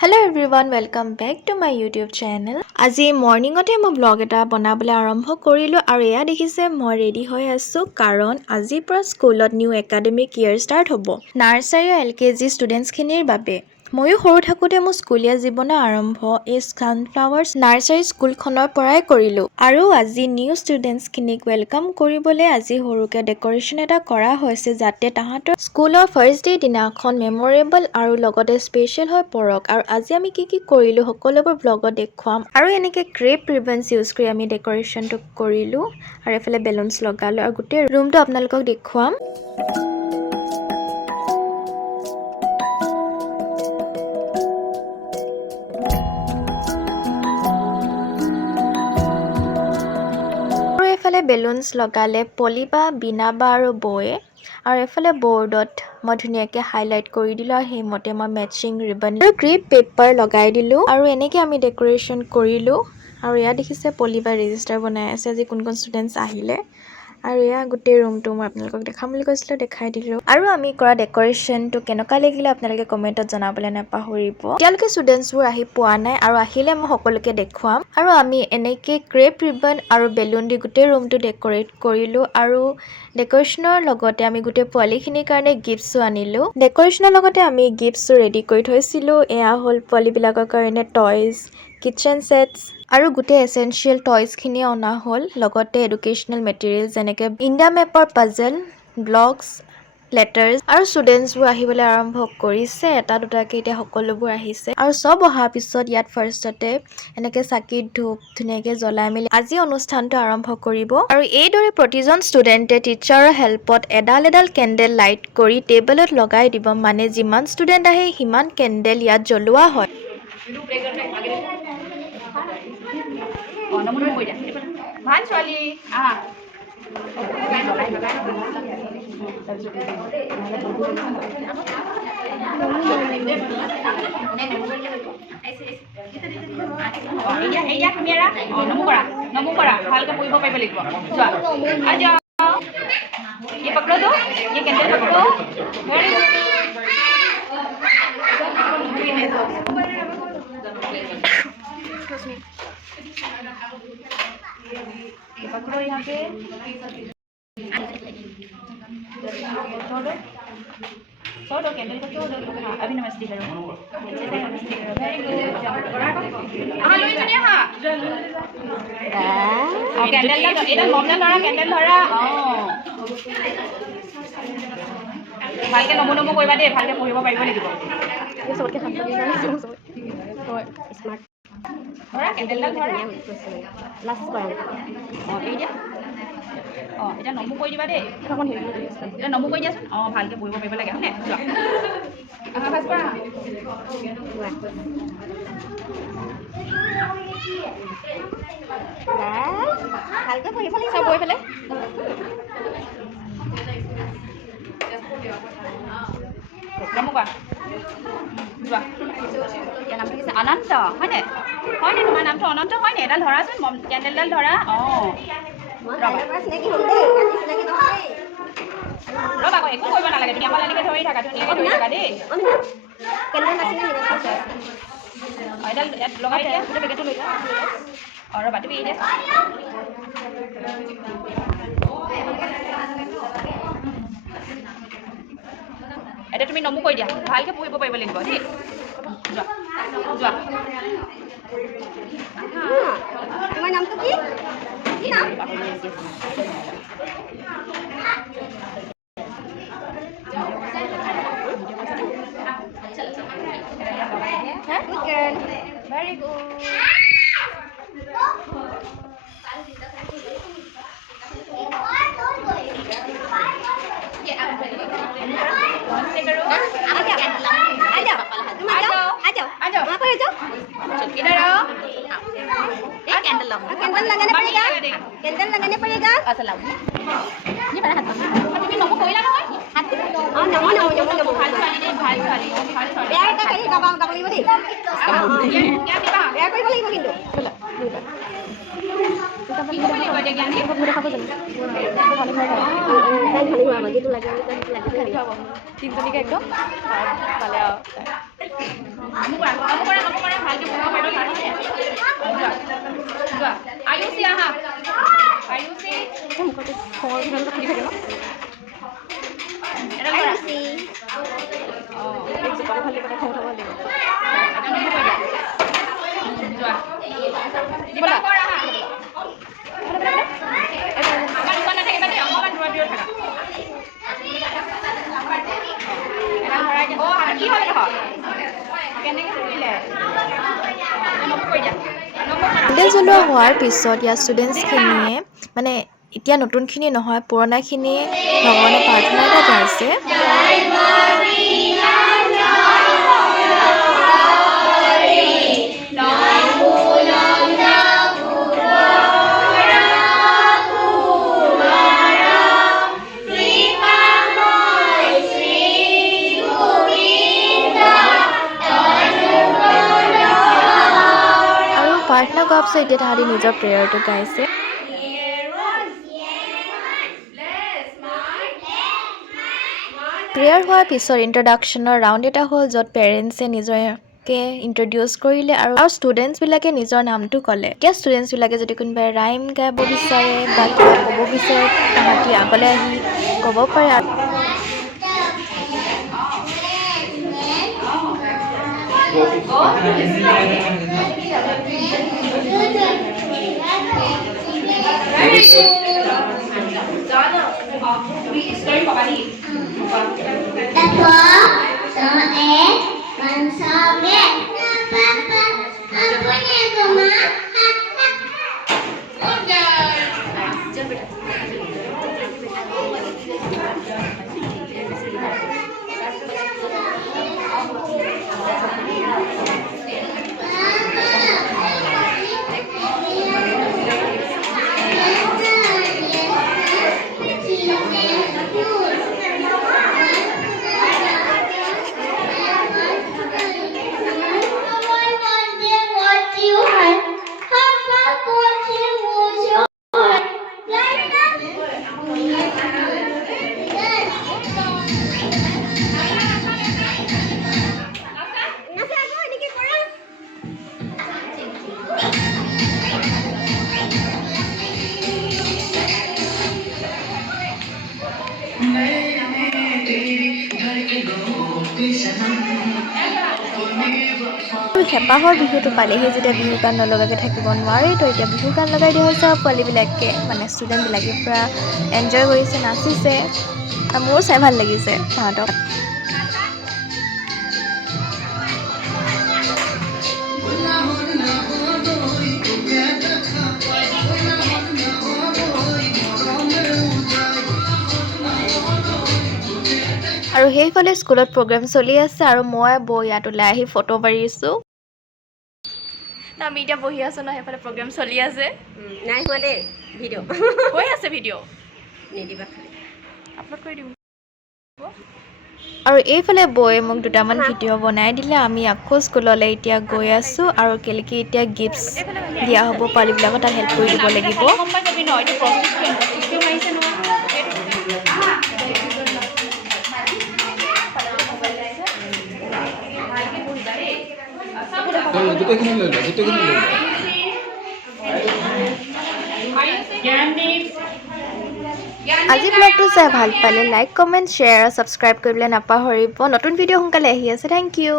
Hello everyone, welcome back to my YouTube channel. আজি মৰ্নিংতে মই blog এটা বনাবলৈ আৰম্ভ কৰিলো আৰু এয়া দেখিছে মই ৰেডি হৈ আছো কাৰণ আজিৰ পৰা স্কুলত নিউ একাডেমিক ইয়াৰ ষ্টাৰ্ট হ'ব নাৰ্সাৰী আৰু এলকেজি ষ্টুডেন্টছ খিনিৰ বাবে ময়ো সৰু থাকোতে মোৰ স্কুলীয়া জীৱনৰ আৰম্ভ এই সানফ্লাৱাৰ্ছ নাৰ্সাৰী স্কুলখনৰ পৰাই কৰিলো আৰু আজি নিউ ষ্টুডেন্টছ খিনিক ওয়েলকাম কৰিবলৈ আজি সৰুকে ডেকোৰেশন এটা কৰা হৈছে যাতে তাহাঁতৰ স্কুলৰ ফাৰ্ষ্ট ডে দিনাখন মেমৰেবল আৰু লগতে স্পেশাল হৈ পৰক আৰু আজি আমি কি কৰিলো সকলোবোৰ ব্লগত দেখুৱাম আৰু এনেকে ক্ৰেপ ৰিবনছ ইউজ কৰি আমি ডেকোৰেশনটো কৰিলো আৰু এফালে বেলুনছ লগালো আৰু গোটেই ৰুমটো আপোনালোকক দেখুৱাম এফালে বেলুনছ লগালে পলিবা বিনাবা আৰু বয়ে আৰু এফালে বৰ্ডত মই ধুনীয়াকৈ হাইলাইট কৰি দিলো আৰু সেইমতে মই মেচিং ৰিবন আৰু ক্ৰেপ পেপাৰ লগাই দিলো আৰু এনেকৈ আমি ডেকোৰেশন কৰিলো আৰু এয়া দেখিছে পলিবা ৰেজিষ্টাৰ বনাই আছে আজি কোন ষ্টুডেন্টছ আহিলে আৰু এয়া গোটেই ৰুমটো মই আপোনালোকক দেখাম বুলি কৈছিলো দেখাই দিলো আৰু আমি কৰা ডেকোৰেশনটো কেনেকুৱা লাগিলে আপোনালোকে কমেন্টত জনাবলৈ নাপাহৰিব এতিয়ালৈকে ষ্টুডেন্টছবোৰ আহি পোৱা নাই আৰু আহিলে মই সকলোকে দেখুৱাম আৰু আমি এনেকৈ ক্ৰেপ ৰিবন আৰু বেলুন দি গোটেই ৰুমটো ডেকোৰেট কৰিলো আৰু ডেকোৰেশনৰ লগতে আমি গোটেই পোৱালিখিনিৰ কাৰণে গিফ্টছো আনিলো ডেকোৰেশনৰ লগতে আমি গিফ্টছো ৰেডি কৰি থৈছিলো এয়া হ'ল পোৱালিবিলাকৰ কাৰণে টয়জ কিচেন সেটস আৰু গোটেই এসেনশিয়াল টয়জ খিনি অনা হ'ল লগতে এডুকেশনাল মেটেৰিয়েলছ যেনেকৈ ইণ্ডিয়া মেপৰ পাজল ব্লকছ লেটাৰ্ছ আৰু ষ্টুডেন্টছবোৰ আহিবলৈ আৰম্ভ কৰিছে এটা দুটাকৈ এতিয়া সকলোবোৰ আহিছে আৰু সব অহাৰ পিছত ইয়াত ফাৰ্ষ্টতে এনেকৈ চাকিত ধূপ ধুনীয়াকৈ জ্বলাই মেলি আজি অনুষ্ঠানটো আৰম্ভ কৰিব আৰু এইদৰে প্ৰতিজন ষ্টুডেণ্টে টিচাৰৰ হেল্পত এডাল কেণ্ডেল লাইট কৰি টেবলত লগাই দিব মানে যিমান ষ্টুডেণ্ট আহে সিমান কেণ্ডেল ইয়াত জ্বলোৱা হয় ভাল ছোৱালী নমো কৰা ভালকে পঢ়িব পাৰিব লাগিব যোৱা ये पकड़ो तो ये कैंडल पकड़ो वेरी गुड ये पकड़ो यहाँ पे छोड़ो कैंडल को छोड़ो हाँ अभी नमस्ते करो नमस्ते करो वेरी गुड हाँ लोई जाने हाँ कैंडल लगा इधर मम्मी धरा कैंडल धरा ভালকে নমো কৰিবা দেই ভালকে পঢ়িব পাৰিব লাগিব সবকে হাত লাগি যায় স্মাৰ্ট ধৰা কেন্ডেলডাল ধৰা লাষ্ট কৰা এই দিয়া এটা নমো কৰি দিবা দেই এটা নমো কৰি দিয়াচোন ভালকে পঢ়িব পাৰিব লাগে হয়নে যোৱা আহা ফাৰ্ষ্ট কৰা ভালকে পঢ়িব লাগিব সব পঢ়ি পেলাই নমো কৰা যোৱা ইয়াৰ নামটো কি অনন্ত হয়নে হয়নে তোমাৰ নামটো অনন্ত হয়নে এডাল ধৰাচোন কেণ্ডেলডাল ধৰা ৰ'বা আকৌ একো কৰিব নালাগে তুমি আমাৰ এনেকৈ ধৰি থাকা ধুনীয়াকৈ ধৰি থাকা দেই এডাল লগাই দিয়া গোটেই পেকেটটো লৈ যোৱা ৰ'বা তুমি এতিয়া এতিয়া তুমি নমো কৰি দিয়া ভালকৈ পঢ়িব পাৰিব লাগিব দেই যোৱা যোৱা তোমাৰ নামটো কি নাম Good girl. Very good. Candle लगाने पड़ेगा कैंडल लगाने पड़ेगा असला ये बड़ा हाथ तुम्ही नमो कोइला নহয় हाथ नमो नमो नमो नमो ভাল ছোৱালী দেই ভাল ছোৱালী বেয়া এটা কৰি গাব লাগিব দেই क्या दिबा বেয়া কৰিব লাগিব কিন্তু তিনিজনীকে একদম পালে আৰু কেণ্ডেল জ্বলোৱা হোৱাৰ পিছত ইয়াৰ ষ্টুডেণ্টছখিনিয়ে মানে এতিয়া নতুনখিনি নহয় পুৰণাখিনিয়ে ভগৱানে প্ৰাৰ্থনা এটা গাইছে প্ৰাৰ্থনা কৰাৰ পিছত এতিয়া তাহাঁতি নিজৰ প্ৰেয়াৰটো গাইছে প্ৰেয়াৰ হোৱাৰ পিছত ইন্ট্ৰডাকশ্যনৰ ৰাউণ্ড এটা হ'ল য'ত পেৰেণ্টছে নিজকে ইন্ট্ৰডিউচ কৰিলে আৰু ষ্টুডেণ্টছবিলাকে নিজৰ নামটো ক'লে এতিয়া ষ্টুডেণ্টছবিলাকে যদি কোনোবাই ৰাইম গাব বিচাৰে বা কিবা ক'ব বিচাৰে তাহাঁতি আগলৈ আহি ক'ব পাৰে আৰু হেঁপাহৰ বিহুটো পালেহি যেতিয়া বিহু গান নলগাকৈ থাকিব নোৱাৰি তো এতিয়া বিহু গান লগাই দিয়া হৈছে আৰু পোৱালীবিলাকে মানে ষ্টুডেণ্টবিলাকে পূৰা এনজয় কৰিছে নাচিছে আৰু মোৰো চাই ভাল লাগিছে তাহাঁতক আৰু সেইফালে স্কুলত প্ৰগ্ৰেম চলি আছে আৰু মই বৈ ইয়াত ওলাই আহি ফটো মাৰিছোঁ আমি এতিয়া বহি আছোঁ ন সেইফালে প্ৰগ্ৰেম চলি আছে নাই হোৱা দেই ভিডিঅ' হৈ আছে ভিডিঅ' নিদিবা আপলোড কৰি দিম আৰু এইফালে বৈ মোক দুটামান ভিডিঅ' বনাই দিলে আমি আকৌ স্কুললৈ এতিয়া গৈ আছোঁ আৰু কেলেকি এতিয়া গিফ্টছ দিয়া হ'ব পোৱালীবিলাকক তাত হেল্প কৰি দিব লাগিব আজি ব্লগটো চাই ভাল পালে লাইক কমেণ্ট শ্বেয়াৰ আৰু ছাবস্ক্ৰাইব কৰিবলৈ নাপাহৰিব নতুন ভিডিঅ' সোনকালে আহি আছে থেংক ইউ